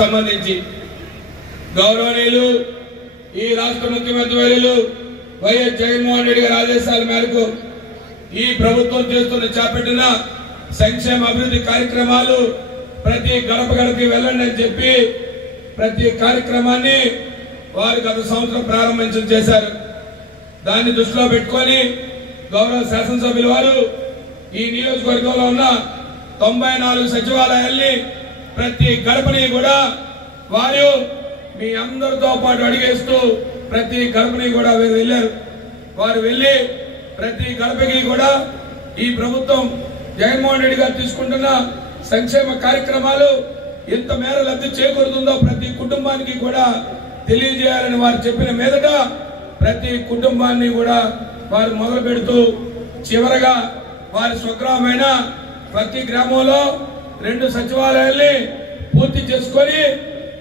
సంబంధించి గౌరవనీయులు ఈ రాష్ట్ర ముఖ్యమంత్రి వర్యులు వైఎస్ జగన్మోహన్ రెడ్డి గారి ఆదేశాల మేరకు ఈ ప్రభుత్వం చేపట్టిన సంక్షేమ అభివృద్ధి కార్యక్రమాలు ప్రతి గడప గడపకి వెళ్ళండి అని చెప్పి ప్రతి కార్యక్రమాన్ని వారు గత సంవత్సరం ప్రారంభించడం చేశారు. దాన్ని దృష్టిలో పెట్టుకొని గౌరవ శాసనసభ్యుల వారు ఈ నియోజకవర్గంలో ఉన్న 94 సచివాలయాల్ని ప్రతి గడపని కూడా వారు మీ అందరితో పాటు అడిగేస్తూ ప్రతి గడపని కూడా వెళ్ళారు. వారు వెళ్లి ప్రతి గడపకి కూడా ఈ ప్రభుత్వం జగన్మోహన్ రెడ్డి గారు తీసుకుంటున్న సంక్షేమ కార్యక్రమాలు ఎంత మేర లబ్ధి చేకూరుతుందో ప్రతి కుటుంబానికి కూడా తెలియజేయాలని వారు చెప్పిన మీదట ప్రతి కుటుంబాన్ని కూడా వారు మొదలు పెడుతూ చివరగా వారి స్వగ్రామమైన ప్రతి గ్రామంలో 2 సచివాలయాల్ని పూర్తి చేసుకొని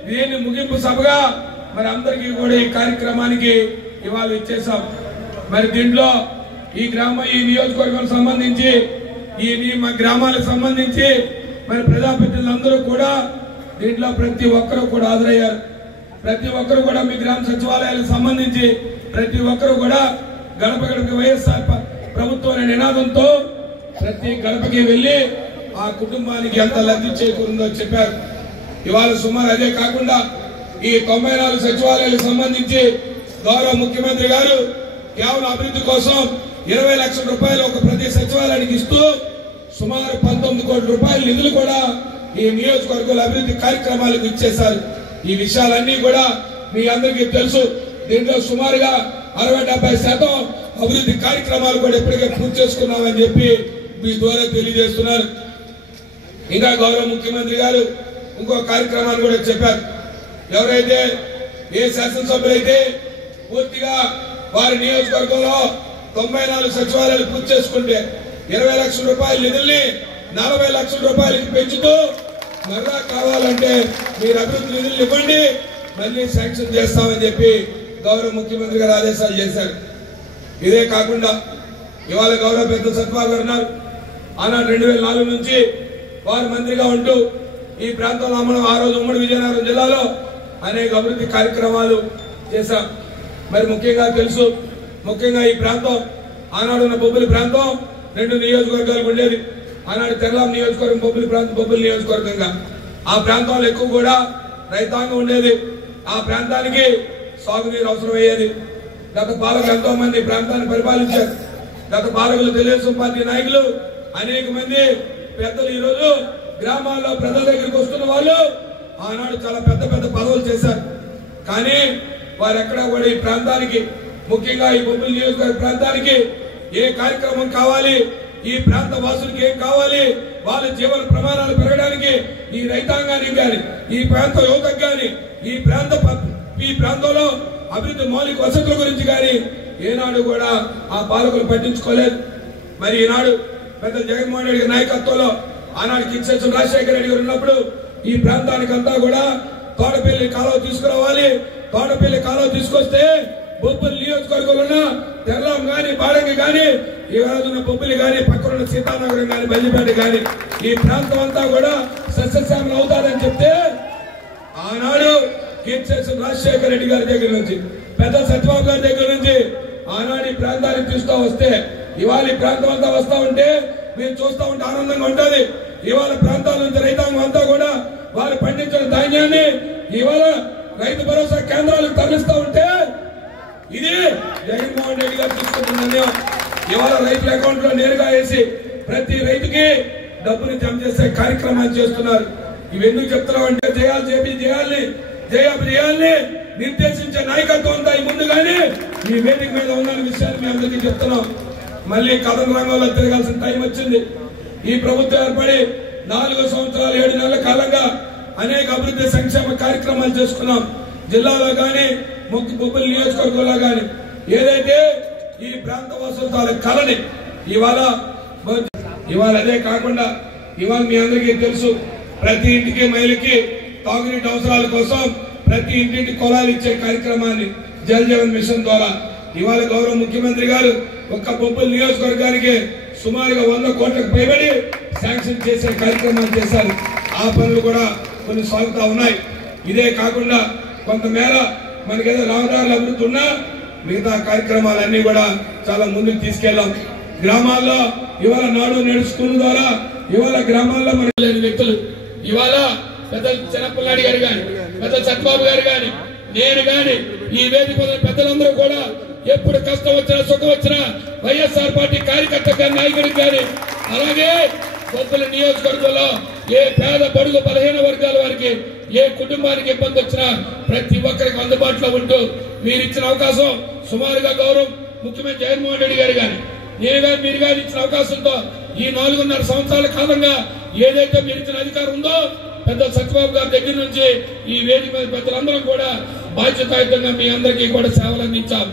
దీన్ని ముగింపు సభగా మరి అందరికీ కూడా ఈ కార్యక్రమానికి ఇవాళ ఇచ్చేసాం. మరి దీంట్లో ఈ నియోజకవర్గం సంబంధించి మా గ్రామాలకు సంబంధించి మరి ప్రజాప్రతినిధులందరూ కూడా దీంట్లో ప్రతి ఒక్కరూ కూడా హాజరయ్యారు. ప్రతి ఒక్కరు కూడా మీ గ్రామ సచివాలయాలకు సంబంధించి ప్రతి ఒక్కరు కూడా గడప గడపకి వైఎస్ఆర్ ప్రభుత్వం అనే నినాదంతో ప్రతి గడపకి వెళ్లి ఆ కుటుంబానికి ఎంత లబ్ధి చేకూరిందో చెప్పారు. ఇవాళ సుమారు అదే కాకుండా ఈ 94 సచివాలయాలకు సంబంధించి గౌరవ ముఖ్యమంత్రి గారు కేవలం అభివృద్ధి కోసం 20 లక్షల రూపాయలు ఒక ప్రతి సచివాలయానికి ఇస్తూ సుమారు 19 కోట్ల రూపాయల నిధులు కూడా ఈ నియోజకవర్గాల అభివృద్ధి కార్యక్రమాలకు ఇచ్చేశారు. ఈ విషయాలన్నీ కూడా మీ అందరికీ తెలుసు. దీంట్లో సుమారుగా 60-70% అభివృద్ధి కార్యక్రమాలు కూడా ఇప్పటికే పూర్తి చేసుకున్నామని చెప్పి మీ ద్వారా తెలియజేస్తున్నారు. ఇంకా గౌరవ ముఖ్యమంత్రి గారు ఇంకో కార్యక్రమాన్ని కూడా చెప్పారు. ఎవరైతే ఏ శాసనసభ్యులైతే పూర్తిగా వారి నియోజకవర్గంలో 94 సచివాలయాలు పూర్తి చేసుకుంటే 20 లక్షల రూపాయల నిధుల్ని 40 లక్షల రూపాయలకి పెంచుతూ మరలా కావాలంటే మీరు అభివృద్ధి నిధులు ఇవ్వండి, మళ్ళీ శాంక్షన్ చేస్తామని చెప్పి గౌరవ ముఖ్యమంత్రి గారు ఆదేశాలు చేశారు. ఇదే కాకుండా ఇవాళ గౌరవ పెద్ద సత్యబాబు గారు ఉన్నారు. ఆనాడు 2004 నుంచి వారు మంత్రిగా ఉంటూ ఈ ప్రాంతంలో మనం ఆ రోజు ఉమ్మడి విజయనగరం జిల్లాలో అనేక అభివృద్ధి కార్యక్రమాలు చేశాం. మరి ముఖ్యంగా తెలుసు, ముఖ్యంగా ఈ ప్రాంతం ఆనాడు ఉన్న బొబ్బిలి ప్రాంతం 2 నియోజకవర్గాలకు ఉండేది. ఆనాడు తెల్లాం నియోజకవర్గం బొబ్బిలి నియోజకవర్గంగా ఆ ప్రాంతంలో ఎక్కువ కూడా రైతాంగం ఉండేది. ఆ ప్రాంతానికి సాగునీరు అవసరం అయ్యేది. గత పాలకులు ఎంతో మంది ప్రాంతాన్ని పరిపాలించారు. గత పాలకులు తెలుగుదేశం పార్టీ నాయకులు అనేక మంది పెద్దలు ఈ రోజు గ్రామాల్లో ప్రజల దగ్గరికి వస్తున్న వాళ్ళు ఆనాడు చాలా పెద్ద పెద్ద పదవులు చేశారు. కానీ వారు ఎక్కడా కూడా ఈ ప్రాంతానికి, ముఖ్యంగా ఈ బొబ్బిలి నియోజకవర్గ ప్రాంతానికి ఏ కార్యక్రమం కావాలి, ఈ ప్రాంత వాసులకి ఏం కావాలి, వాళ్ళ జీవన ప్రమాణాలు పెరగడానికి ఈ రైతాంగానికి గాని, ఈ ప్రాంత యువతకు గాని, ఈ ప్రాంతంలో అభివృద్ధి మౌలిక వసతుల గురించి గాని ఏనాడు కూడా ఆ పాలకులు పట్టించుకోలేదు. మరి ఈనాడు పెద్ద జగన్మోహన్ రెడ్డి గారి నాయకత్వంలో ఆనాడు కింగ్ రాజశేఖర రెడ్డి గారు ఉన్నప్పుడు ఈ ప్రాంతానికి అంతా కూడా తోటపల్లి కాలువ తీసుకురావాలి. తోటపల్లి కాలువ తీసుకొస్తే బొబ్బిలి నియోజకవర్గంలో ఉన్న తెల్లాం గాని, బాడంగి గాని, ఈ రోజున బొబ్బిలి గాని, పక్కన సీతానగరం గాని, బల్లిపేట గాని ఈ ప్రాంతం అంతా కూడా సస్యశ్యామలం అవుతారని చెప్తే ఆనాడు కింగ్ రాజశేఖర రెడ్డి గారి దగ్గర నుంచి, పెద్ద సత్యబాబు గారి దగ్గర నుంచి ఆనాడు ఈ ప్రాంతానికి తీస్తూ వస్తే ఇవాళ ఈ ప్రాంతం అంతా వస్తా ఉంటే మేము చూస్తూ ఉంటే ఆనందంగా ఉంటుంది. ఇవాళ ప్రాంతాల నుంచి రైతాంగం అంతా కూడా వారు పండించిన ధాన్యాన్ని ఇవాళ రైతు భరోసా కేంద్రాలకు తరలిస్తూ ఉంటే ఇది జగన్మోహన్ రెడ్డి గారు తీసుకుంటున్న నిర్ణయం. ఇవాళ రైతుల అకౌంట్ లో నేరుగా వేసి ప్రతి రైతుకి డబ్బుని జమ చేసే కార్యక్రమాన్ని చేస్తున్నారు. ఇవి ఎందుకు చెప్తున్నాం అంటే చేయాలని నిర్దేశించే నాయకత్వం అంతా ఈ ముందుగానే ఈ వేదిక మీద ఉన్న విషయాన్ని మేము అందరికీ చెప్తున్నాం. మళ్ళీ కథన రంగంలో తిరగాల్సిన టైం వచ్చింది. ఈ ప్రభుత్వం ఏర్పడి 4 సంవత్సరాలు 7 నెలల కాలంగా అనేక అభివృద్ధి సంక్షేమ కార్యక్రమాలు చేసుకున్నాం. జిల్లాలో గాని, బొబ్బిలి నియోజకవర్గంలో గాని ఏదైతే ఈ ప్రాంత వాసుల తాలూ కళని ఇవాళ అదే కాకుండా ఇవాళ మీ అందరికీ తెలుసు, ప్రతి ఇంటికి మహిళకి తాగునీటి అవసరాల కోసం ప్రతి ఇంటింటి కొలాలు ఇచ్చే కార్యక్రమాన్ని జల్ జీవన్ మిషన్ ద్వారా ఇవాళ గౌరవ ముఖ్యమంత్రి గారు ఒక్క బొబ్బిలి నియోజకవర్గానికి సుమారుగా 100 కోట్లకు పైబడి శాంక్షన్ చేసే కార్యక్రమాలు చేశారు. ఆ పనులు కూడా కొన్ని సాగుతా ఉన్నాయి. ఇదే కాకుండా కొంతమేర మనకేదో రహదారుల అభివృద్ధి ఉన్నా మిగతా కార్యక్రమాలన్నీ కూడా చాలా ముందుకు తీసుకెళ్ళాం. గ్రామాల్లో ఇవాళ నాడు నేడు స్కూల్ ద్వారా ఇవాళ గ్రామాల్లో మనకు లేని వ్యక్తులు ఇవాళ పెద్ద చిన్నపిల్లాడి గారు కానీ పెద్ద సత్యబాబు గారు కానీ నేను కానీ ఈ వేదిక పెద్దలందరూ కూడా ఎప్పుడు కష్టం వచ్చినా సుఖం వచ్చినా వైఎస్ఆర్ పార్టీ కార్యకర్త కానీ నాయకుడికి కానీ అలాగే కొత్తల నియోజకవర్గంలో ఏ పేద బడుగు బలహీన వర్గాల వారికి ఏ కుటుంబానికి ఇబ్బంది వచ్చినా ప్రతి ఒక్కరికి అందుబాటులో ఉంటూ మీరు ఇచ్చిన అవకాశం సుమారుగా గౌరవం ముఖ్యమంత్రి జగన్మోహన్ రెడ్డి గారు కానీ నేను కానీ మీరు కానీ ఇచ్చిన అవకాశంతో ఈ 4.5 సంవత్సరాల కాలంగా ఏదైతే మీరు ఇచ్చిన అధికారం ఉందో పెద్ద సత్యబాబు గారి దగ్గర నుంచి ఈ వేదిక మీద పెద్దలందరం కూడా బాధ్యతాయుతంగా మీ అందరికీ కూడా సేవలు అందించాం.